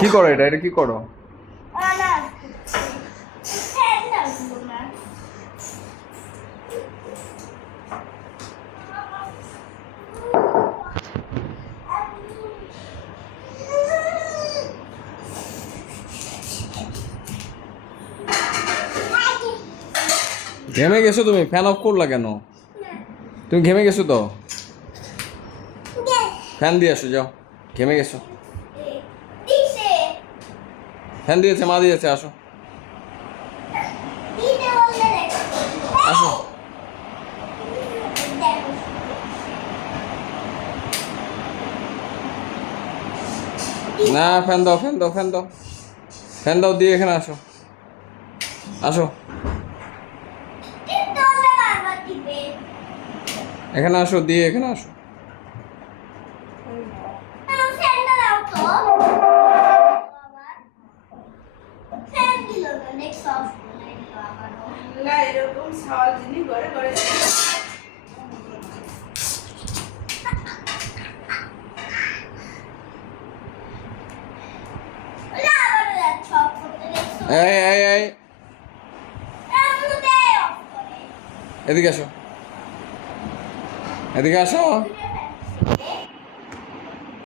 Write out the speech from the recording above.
কি করো এটা? এটা কি করো? ঘেমে গেছো তুমি? ফ্যান অফ করলা কেন? তুমি ঘেমে গেছো তো, ফ্যান দিয়ে আসো, যাও। ঘেমে গেছো, ফ্যান দিয়েছে, মা দিয়েছে, আসো আসো। না, ফ্যান দাও, ফ্যান দাও, ফ্যান দাও, ফ্যান দাও, দিয়ে এখানে আসো, আসো এখানে আসো, দিয়ে এখানে আসো। এরকম সওয়াল জিনিস ঘরে ঘরে এই এই এই, এদিকে আসো, এদিকে আসো।